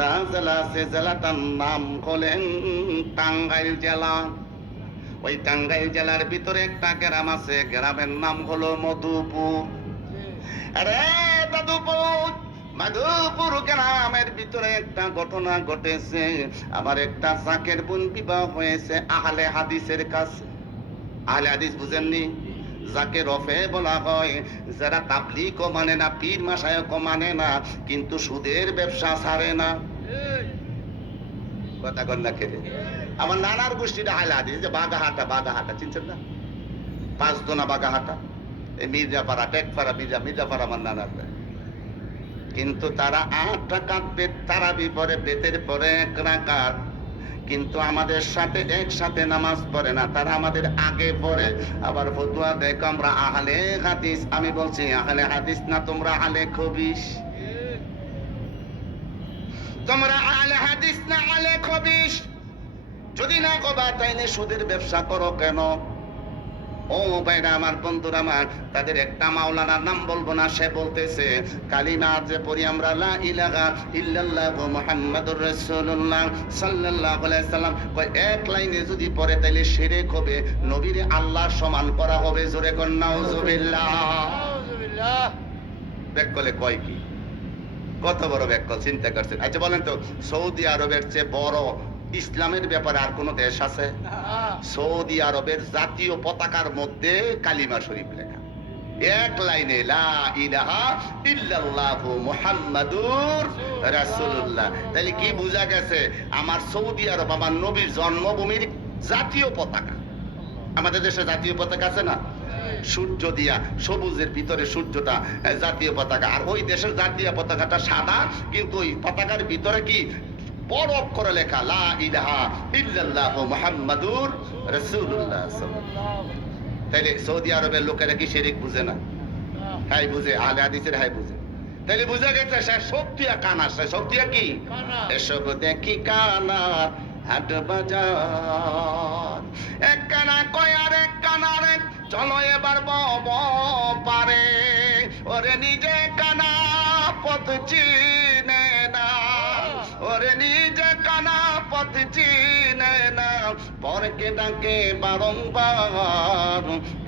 একটা জেলা আছে, জেলাটার নাম হলেন টাঙ্গাইল জেলা। ওই টাঙ্গাইল জেলার ভিতরে একটা গ্রাম আছে, গ্রামের নাম হলো মধুপুর। আরে মধুপুর গ্রামের ভিতরে একটা ঘটনা ঘটেছে। আমার একটা জাকের বোন বিবাহ হয়েছে আহলে হাদিসের কাছে। আহলে হাদিস বুঝেননি? যাকে রফে বলা হয়, যারা তাবলীগও মানে না, পীর মাশায়েখও মানে না, কিন্তু সুদের ব্যবসা ছাড়ে না। কথা কন না খেলে। আমার নানার গোষ্ঠীটা আহলে হাদিস, যে বাগাহাটা চিনছেন না? পাঁচদোনা বাগাহাটা, এই মির্জাপাড়া, টেকপাড়া, মির্জাপাড়া আমার নানার। কিন্তু তারা 8 রাকাত তারাবি পড়ে, বেতের পরে 1 রাকাত, কিন্তু আমাদের সাথে একসাথে নামাজ পড়ে না। তারা আমাদের আগে পড়ে, আবার ফতুয়া দেখ আমরা আহলে হাদিস। আমি বলছি আহলে হাদিস না, তোমরা আহলে খবিস। তোমরা আহলে হাদিস না আহলে খবিস। যদি না কবা তাইলে সুদের ব্যবসা করো কেন? ও ভাইরা আমার, বন্ধুরা আমার, তাদের একটা মাওলানার নাম বলবো না, সে বলতেছে কালিমা যে পড়ি আমরা, লা ইলাহা ইল্লাল্লাহু মুহাম্মাদুর রাসূলুল্লাহ সাল্লাল্লাহু আলাইহি সাল্লাম, কয় এক লাইনে যদি পড়ে তাইলে শিরক হবে, নবীরে আল্লাহর সমান করা হবে। জোরে কোন নাউজুবিল্লাহ। নাউজুবিল্লাহ। ব্যাককলে কয় কি? কত বড় ব্যাককল চিন্তা করছেন? আচ্ছা বলেন তো, সৌদি আরবের চেয়ে বড় ইসলামের ব্যাপারে আর কোন দেশ আছে? সৌদি আরবের জাতীয় পতাকার মধ্যে কালিমা শরীফ লেখা, এক লাইনে লা ইলাহা ইল্লাল্লাহু মুহাম্মাদুর রাসূলুল্লাহ। তাহলে কি বোঝা গেছে? আমার সৌদি আরব আমার নবীর জন্মভূমির জাতীয় পতাকা। আমাদের দেশে জাতীয় পতাকা আছে না? সূর্য দিয়া, সবুজের ভিতরে সূর্যটা জাতীয় পতাকা। আর ওই দেশের জাতীয় পতাকাটা সাদা, কিন্তু ওই পতাকার ভিতরে কি বড় অক্ষরে লেখা লা ইলাহা ইল্লাল্লাহু মুহাম্মাদুর রাসূলুল্লাহ সাল্লাল্লাহু আলাইহি ওয়াসাল্লাম। তাইলে সৌদি আরবের লোকেরা কি শিরক বুঝে না? হ্যাঁ বুঝে, আহলে হাদিসের হ্যাঁ বুঝে। তাইলে বুঝা গেছে সে শক্তিয়া কানা, সে শক্তিয়া কি? এসব দেখি কানার হাট বাজার, এক কানা কয় আর এক কানা রে, চলো এবার বব পারে। ওরে নিজে কানা পথ চিনে না, ওরে নিজে কানা পথ চিনে না, পরকে ডাকে বারংবার।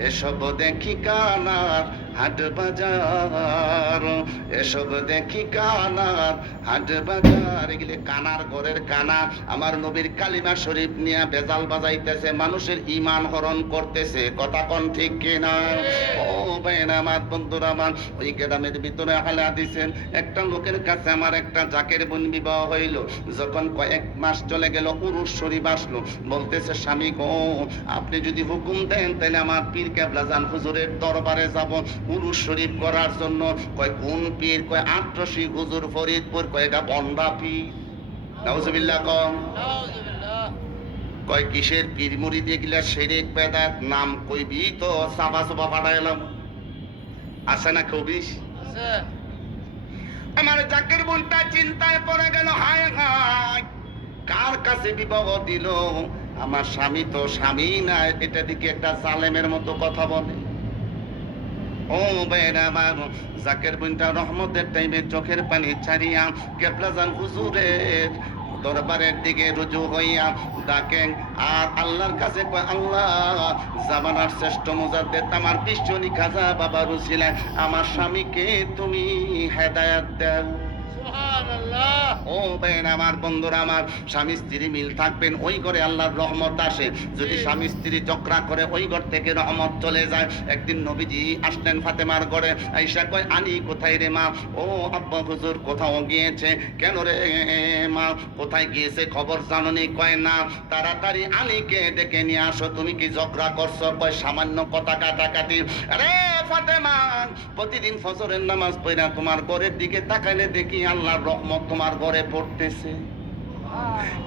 এসব দেখি কানার হাট বাজার, এসব দেখি কানার হাট বাজার। এগুলি কানার ঘরের কানা আমার নবীর কালিমা শরীফ নিয়ে বেজাল বাজাইতেছে, মানুষের ঈমান হরণ করতেছে। কথা কোন ঠিক কিনা? ও ভাইরা আমার, বন্ধুরা আমার, ওই গ্রামের ভিতরে আহলে হাদিসের একটা লোকের কাছে আমার একটা জাকের বোন বিবাহ হইল। যখন কয়েক মাস চলে গেল, উরুস শরীফ আসলো। বলতেছে স্বামী গো, আপনি যদি হুকুম দেন তাহলে আমার পীর কেবলা জান হুজুরের দরবারে যাব উরুস শরীফ করার জন্য। কয় কোন পীর? কয় আটরশি হুজুর ফরিদপুর। কয় এটা বন্ডা পীর। নাউজুবিল্লাহ কম। নাউজুবিল্লাহ। কয় কিসের পীর মুরিদ এগুলা শিরক বেদাত? নাম কইবি তো সাবা সাবা পাঠাইলাম। আছে না কবিস? আছে। আমার জাকের বোনটা চিন্তায় পড়ে গেল, হায় হায় কার কাছে বিবাহ দিল? আমার স্বামী তো স্বামী না, এটা দিকে একটা জালেমের মতো কথা বলে। ও বেরা আমার, জাকের বোনটা রহমতের টাইমে চোখের পানি ছাড়িয়া কেবলা জান হুজুরের দরবারের দিকে রুজু হইয়া ডাকেন আর আল্লাহর কাছে কয়, আল্লাহ জামানার শ্রেষ্ঠ মুজাদ্দিদ আমার বিশ্বনী খাজা বাবা রুসিলা আমার স্বামীকে তুমি হেদায়েত দাও। সুবহানাল্লাহ। ও বেন আমার, বন্ধুরা আমার, স্বামী স্ত্রী মিল থাকবেন, ওই ঘরে আল্লাহর রহমত আসে। যদি স্বামী স্ত্রী ঝগড়া করে ওই ঘর থেকে রহমত চলে যায়। একদিন নবীজি আসলেন ফাতেমার ঘরে, আয়েশা কয় আলী কোথায় রে মা? ও আব্বা হুজুর কোথাও গিয়েছে। কেন রে মা, কোথায় গিয়েছে খবর জানোনি? কয় না। তাড়াতাড়ি আলীকে ডেকে নিয়ে আসো। তুমি কি ঝগড়া করছো? কয় সামান্য কথা কাটাকাটি। আরে ফাতেমা, প্রতিদিন ফজরের নামাজ পড়া তোমার ঘরের দিকে তাকাইলে দেখি আল্লাহর রহমত তোমার ঘরে পড়তেছে,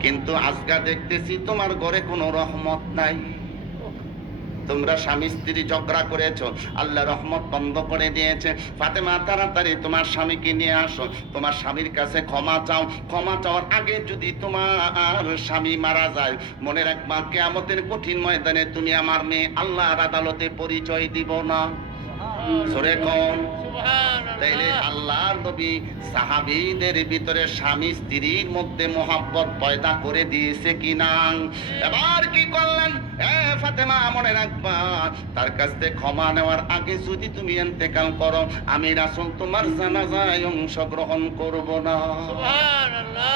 কিন্তু আজকে দেখতেছি তোমার ঘরে কোনো রহমত নাই। তোমরা স্বামী স্ত্রী ঝগড়া করেছো, আল্লাহ রহমত বন্ধ করে দিয়েছে। ফাতেমা তাড়াতাড়ি তোমার স্বামীকে নিয়ে আসো, তোমার স্বামীর কাছে ক্ষমা চাও। ক্ষমা চাওয়ার আগে যদি তোমার স্বামী মারা যায়, মনে রাখবা কিয়ামতের কঠিন ময়দানে তুমি আমার মেয়ে আল্লাহর আদালতে পরিচয় দিব না। জোরে কোন তাইলে আল্লাহর নবী সাহাবীদের ভিতরে স্বামী স্ত্রীর মধ্যে মোহাব্বত পয়দা করে দিয়েছে কিনা? এবার কি করলেন? ফাতেমা, মনে রাখবা, তার কাছ থেকে ক্ষমা নেওয়ার আগে যদি তুমি ইন্তেকাল করো, আমি রাসূল তোমার জানাজায় অংশগ্রহণ করব না।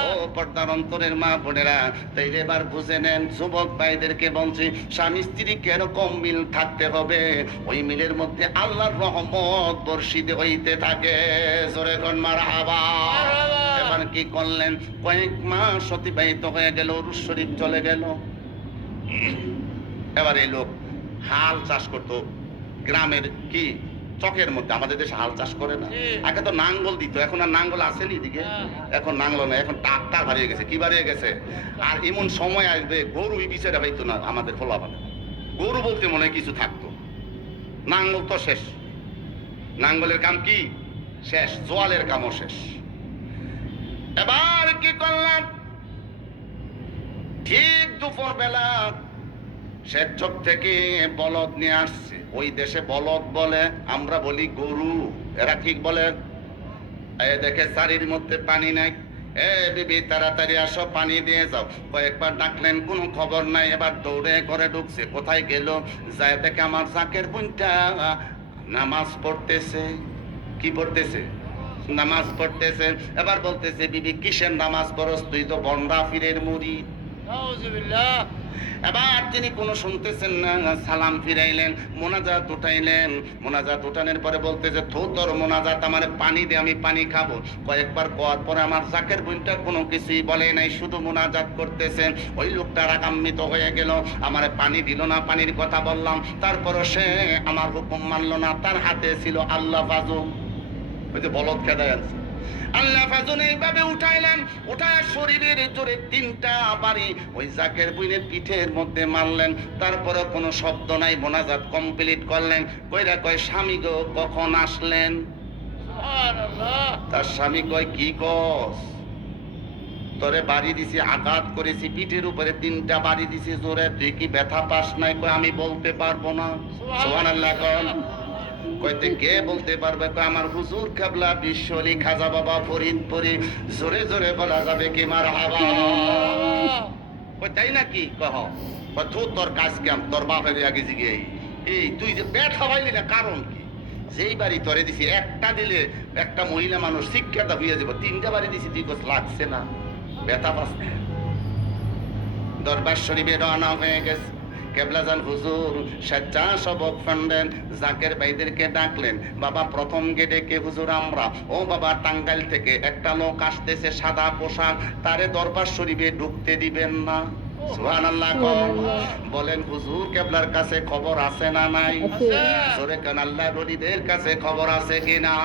ও পর্দার অন্তরের মা বোনেরা, তাই এবার বুঝে নেন, যুবক ভাইদেরকে বলছি, স্বামী স্ত্রী কিরকম মিল থাকতে হবে, ওই মিলের মধ্যে আল্লাহর রহমত বর্ষিত হইতে থাকে। জোরে কোন মারহাবা। এবার কি করলেন? কয়েক মাস অতিবাহিত হয়ে গেল, উরুস শরীফ চলে গেল। এবার এই লোক হাল চাষ করতো গ্রামের কি চকের মধ্যে। আমাদের দেশে হাল চাষ করে না, আগে তো নাঙ্গল দিত, এখন আর নাঙ্গল আসেনি দিকে, এখন নাঙ্গল না, এখন ট্রাক্টর বাড়িয়ে গেছে। কি বাড়িয়ে গেছে? আর এমন সময় আসবে গরুই বিচারে পাইতো না আমাদের ফলাফলে। গরু বলতে মনে হয় কিছু থাকতো, নাঙ্গল তো শেষ, নাঙ্গলের কাম কি শেষ, জোয়ালের কামও শেষ। এবার কি করলাম? ঠিক দুপুর বেলা সেচক থেকে বলদ নিয়ে আসছে। ওই দেশে বলদ বলে, আমরা বলি গরু, এরা ঠিক বলে। দেখে চারির মধ্যে পানি নাই, বিবি তাড়াতাড়ি আসো, পানি দিয়ে যাও। কয়েকবার ডাকলেন, কোনো খবর নাই। এবার দৌড়ে করে ঢুকছে। কোথায় গেল? যায় দেখে আমার জাকের বোনটা নামাজ পড়তেছে। কি পড়তেছে? নামাজ পড়তেছে। এবার বলতেছে, বিবি কিসের নামাজ পড়স? তুই তো বন্ডা ফিরের মুরিদ। এবার তিনি কোনো শুনতেছেন না, সালাম ফিরাইলেন, মোনাজাত উঠাইলেন। মোনাজাত উঠানোর পরে বলতেছে, থো তোর মোনাজাত, আমার পানি দে, আমি পানি খাবো। কয়েকবার কোয়ার পরে আমার জাকের বোনটা কোনো কিছুই বলে নাই, শুধু মোনাজাত করতেছেন। ওই লোকটা রাগান্বিত হয়ে গেল, আমার পানি দিল না, পানির কথা বললাম, তারপরও সে আমার হুকুম মানলো না। তার হাতে ছিল আল্লাহ ফাজু, ওই যে বলদ খেদায় আনছে। আল্লাহ ফাজুন এইভাবে উঠাইলেন, উঠায় শরীরের জোরে 3টা বাড়ি ওই জাকের বুইনের পিঠের মধ্যে মারলেন। তারপরে কোনো শব্দ নাই, মোনাজাত কমপ্লিট করলেন। কইরা কয়, স্বামী গো কখন আসলেন? তার স্বামী কয়, কি কস? তোরে বাড়ি দিছি, আঘাত করেছি, পিঠের উপরে 3টা বাড়ি দিছি জোরে, তুই কি ব্যথা পাস নাই? কয়, আমি বলতে পারবো না। সুবহানাল্লাহ কোন? কইতে কে বলতে পারবে? আমার হুজুর কেবলা বিশ্বলি খাজা বাবা ফরিদপুরি। জোরে জোরে বলা যাবে কি মারহাবা? কই তাই নাকি? কহ তোর কাজ কেম? তোর বাপের আগে জিগে এই তুই যে পেট খাওয়াইলি না, কারণ কি? যেই বাড়ি তরে দিছি, একটা দিলে একটা মহিলা মানুষ শিক্ষাটা হইয়া যাব, 3টা বাড়ি দিছি, তুই কোস লাগছে না, ব্যথা পাস না। দরবার শরীফে রওনা হয়ে গেছে। কেবলাজান হুজুর স্বেচ্ছা সবক ফান্ডেন, জাকের ভাইদেরকে ডাকলেন। বাবা প্রথম গেটে কে? হুজুর আমরা। ও বাবা, টাঙ্গাইল থেকে একটা লোক আসতেছে, সাদা পোশাক, তারে দরবার শরীফে ঢুকতে দিবেন না। সুবহানাল্লাহ কোন? বলেন, হুজুর কেবলার কাছে খবর আছে না নাই? জোরে কান, আল্লাহর ওলিদের কাছে খবর আছে কিনা?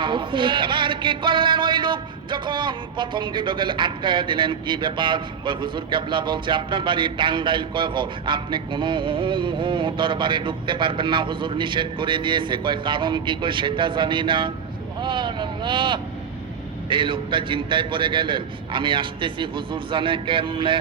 এবার কি করলেন? ওই লোক যখন প্রথম গেটে গেলে আটকায় দিলেন। কি ব্যাপার? কয়, হুজুর কেবলা বলছে আপনার বাড়ি টাঙ্গাইল। কয়, আপনি কোনো দরবারে ঢুকতে পারবেন না, হুজুর নিষেধ করে দিয়েছে। কয়, কারণ কি? কয়, সেটা জানি না। সুবহানাল্লাহ। এই লোকটা চিন্তায় পড়ে গেলেন, আমি আসতেছি, হুজুর জানে কেমনে?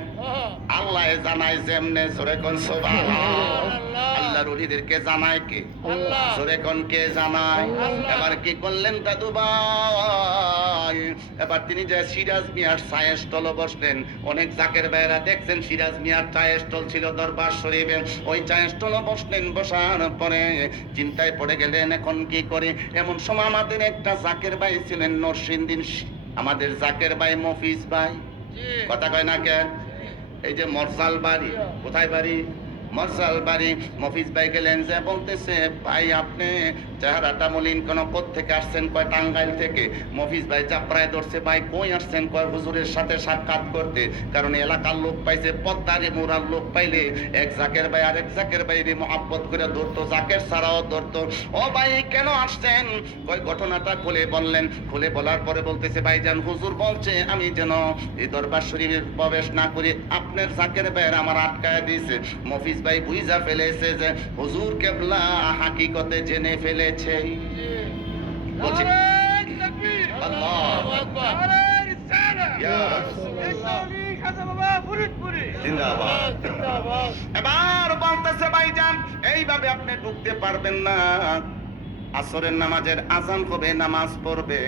আল্লাহ জানায় যেমনে। জোরে কোন সুবহানাল্লাহ। আল্লাহর ওলিদেরকে জানায় কে? আল্লাহ। জোরে কোন কে জানায়? এবার কি করলেন দাদু ভাই? এবার তিনি যে সিরাজ মিয়ার চায়ের স্টলে বসলেন। অনেক জাকের ভাইরা দেখছেন সিরাজ মিয়ার চায়ের স্টল ছিল দরবার শরীফে, ওই চায়ের স্টলে বসলেন। বসার পরে চিন্তায় পড়ে গেলেন, এখন কি করে? এমন সময় আমাদের একটা জাকের ভাই ছিলেন নরসিংদীর, আমাদের জাকের ভাই মফিজ ভাই, কথা কয় না কেন? এই যে মরসাল বাড়ি, কোথায় বাড়ি? মরসাল বাড়ি। মফিজ ভাই গেলেন, যে বলতেছে, ভাই আপনি চেহারাটা মলিন কেন, কোত্থেকে আসছেন? কয়, টাঙ্গাইল থেকে। মফিজ ভাই চাপড়ায় ধরছে, ভাই কই আসছেন? কয়, হুজুরের সাথে সাক্ষাৎ করতে। কারণ এলাকার লোক পাইছে, পদ্মারে মোরার লোক পাইলে এক জাকের ভাই আরেক জাকের ভাইরে মহাব্বত করে ধরতো, জাকের ছাড়াও ধরতো। ও ভাই কেন আসছেন? কয়, ঘটনাটা খুলে বললেন। খুলে বলার পরে বলতেছে, ভাইজান হুজুর বলছে আমি যেন এই দরবার শরীফে প্রবেশ না করি, আপনার জাকের ভাইয়ের আমার আটকায় দিয়েছে। মফিজ ভাই বুঝা ফেলেছে যে হুজুর কেবলা হাকিকতে জেনে ফেলেছে। বলছে, আল্লাহু আকবার, ইয়া রাসূলুল্লাহ, জিন্দাবাদ। এবার বলতেছে, ভাইজান এইভাবে আপনি ঢুকতে পারবেন না। আসরের নামাজের আজান হবে, নামাজ পড়বে।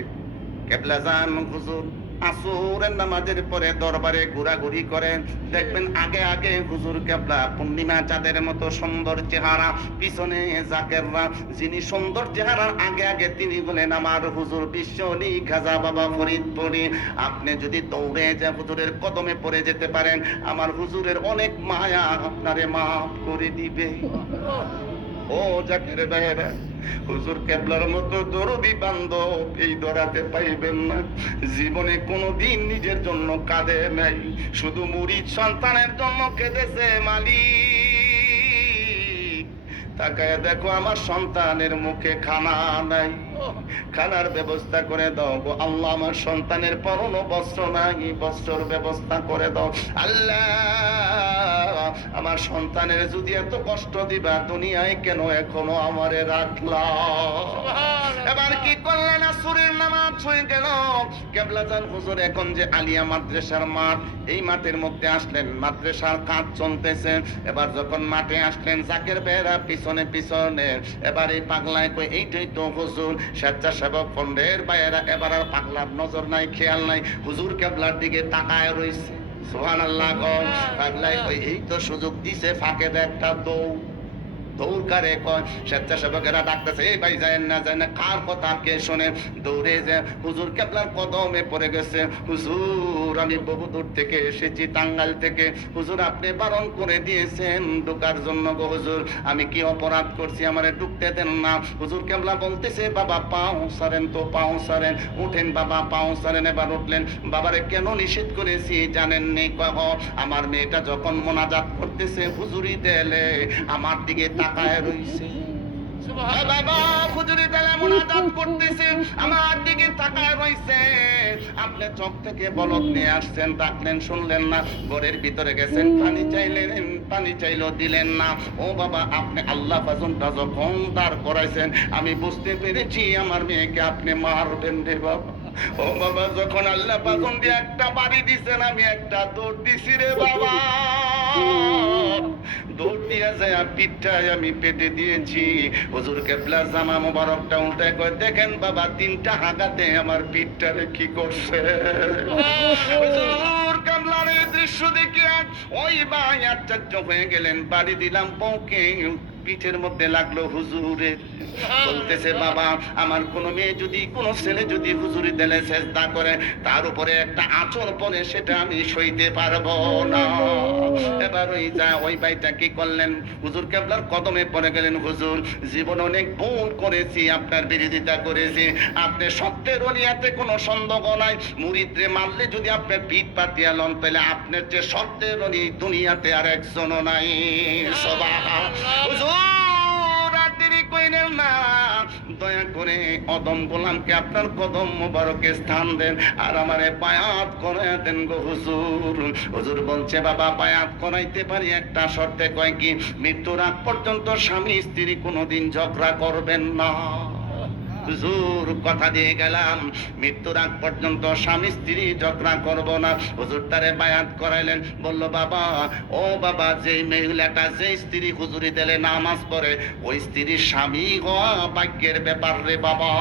কেবলা যান হুজুর আসরের নামাজের পরে দরবারে ঘোরাঘুরি করেন, দেখবেন আগে আগে হুজুর কেবলা পূর্ণিমা চাঁদের মতো সুন্দর চেহারা, পিছনে জাকেররা। যিনি সুন্দর চেহারার আগে আগে তিনি বলেন আমার হুজুর বিশ্বনী খাজা বাবা ফরিদপুরি। আপনি যদি দৌড়ে যা হুজুরের কদমে পড়ে যেতে পারেন, আমার হুজুরের অনেক মায়া আপনারে মাফ করে দিবে। ও জাকের ভাইয়েরা, হুজুর কেবলার মতো দরদি বান্ধব এই দরাতে পাইবেন না। জীবনে কোনোদিন নিজের জন্য কাঁদে নাই, শুধু মুরিদ সন্তানের জন্য কেঁদেছে। মালিক তাকায় দেখো আমার সন্তানের মুখে খানা নাই, খানার ব্যবস্থা করে দাও গো আল্লাহ। আমার সন্তানের পরনো বস্ত্র নাই, বস্ত্রর ব্যবস্থা করে দাও আল্লাহ। আমার সন্তানের যদি এত কষ্ট দিবা দুনিয়ায়, কেন এখনো আমারে রাখলা? এবার কি করলেন? আসরের নামাজ হয়ে গেল। কেবলা জান হুজুর এখন যে আলিয়া মাদ্রাসার মাঠ, এই মাঠের মধ্যে আসলেন, মাদ্রাসার কাজ চলতেছে। এবার যখন মাঠে আসলেন, জাকের বেড়া পিছনে পিছনে। এবার এই পাগলায় কই এইটাই তো হুজুর। স্বেচ্ছাসেবক ফন্ডের বাইরা এবার আর পাগলার নজর নাই, খেয়াল নাই, হুজুর কেবলার দিকে তাকায় রইছে। সুবহানাল্লাহ। পাগলায় কই এই তো সুযোগ দিছে, ফাঁকে একটা দৌড়। দৌড় কারে কয়? স্বেচ্ছাসেবকেরা ডাকতেছে, এই ভাই যায় না যায় না, কার কথা কে শোনে? দৌড়ে যে হুজুর কেবলার কদমে পড়ে গেছে। হুজুর আমি বহু দূর থেকে এসেছি, টাঙ্গাইল থেকে। হুজুর আপনি বারণ করে দিয়েছেন ঢোকার জন্য গো হুজুর, আমি কি অপরাধ করছি? আমারে ঢুকতে দেন না। হুজুর কেবলা বলতেছে, বাবা পাও সারেন তো, পাও সারেন, উঠেন বাবা, পাও সারেন। এবার উঠলেন। বাবারে কেন নিষেধ করেছি জানেন নি? কহ আমার মেয়েটা যখন মোনাজাত করতেছে হুজুরি দেলে আমার দিকে তাকায় রইছে। বাবা হুজুরি দেলে মোনাজাত করতেছে, আমার দিকে তাকায় রইছে। আপনি চোখ থেকে বলদ নিয়ে আসছেন, ডাকলেন শুনলেন না, ঘরের ভিতরে গেছেন, পানি চাইলেন, পানি চাইলেও দিলেন না। ও বাবা আপনি আল্লাহ ফাজনটা যখন দাঁড় করাইছেন, আমি বুঝতে পেরেছি আমার মেয়েকে আপনি মারবেন রে বাবা। ও বাবা যখন আল্লাহ পাজন দিয়ে একটা বাড়ি দিছেন, আমি একটা দৌড় দিছি রে বাবা। দৌড় দিয়া যায় পিঠটায় আমি পেটে দিয়েছি। হুজুর কেবলা জামা মোবারকটা উল্টায় কয়, দেখেন বাবা 3টা হাগাতে আমার পিঠটারে কি করছে। হুজুর কেবলার এই দৃশ্য দেখে ওই ভাই আশ্চর্য হয়ে গেলেন। বাড়ি দিলাম বউকে, পিঠের মধ্যে লাগলো হুজুরের। বলতেছে বাবা আমার কোন মেয়ে যদি, কোন ছেলে যদি হুজুরি দিলে সেজদা করে, তার উপরে একটা আঁচল পরে, সেটা আমি সইতে পারবো না। এবার ওই ভাইটা কি করলেন? হুজুর কেবলার কদমে পড়ে গেলেন। হুজুর জীবন অনেক ভুল করেছি, আপনার বিরোধিতা করেছি, আপনি সত্যের অলিয়াতে কোনো সন্দেহ নাই। মুরিদরে মারলে যদি আপনার পিঠ পাতিয়া লন, তাহলে আপনার যে সত্যের অলি দুনিয়াতে আর একজনও নাই। হুজুর আর দেরি কইলেন না, দয়া করে অদম গোলামকে আপনার কদম মোবারকে স্থান দেন, আর আমারে বায়াত করায় দেন গো হুজুর। হুজুর বলছে বাবা বায়াত করাইতে পারি একটা শর্তে। কয় কি? মৃত্যুর আগ পর্যন্ত স্বামী স্ত্রী কোনোদিন ঝগড়া করবেন না। হুজুর কথা দিয়ে গেলাম, মৃত্যুর আগ পর্যন্ত স্বামী স্ত্রী ঝগড়া করব না। হুজুর তারে বায়াত করাইলেন। বলল বাবা, ও বাবা যেই মহিলাটা, যেই স্ত্রী হুজুরি দিলে নামাজ পড়ে, ওই স্ত্রীর স্বামী হওয়া ভাগ্যের ব্যাপার রে বাবা।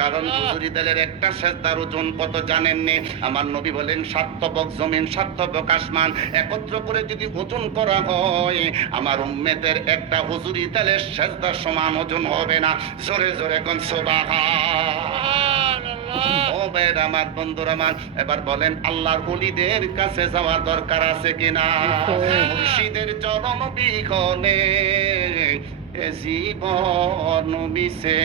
কারণ হুজুরি দলের একটা সেজদার ওজন কত জানেননি? আমার নবী বলেন 7 তবক জমিন 7 তবক আসমান একত্র করে যদি ওজন করা হয়, আমার উম্মতের একটা হুজুরি দলের সেজদার সমান ওজন হবে না। জোরে জোরে কোন সুবহানাল্লাহ। ও ভাইরা আমার, বন্ধুরা আমার, এবার বলেন আল্লাহর ওলিদের কাছে যাওয়ার দরকার আছে কিনা? মুর্শিদের চরণ বিহনে জীবন মিশে।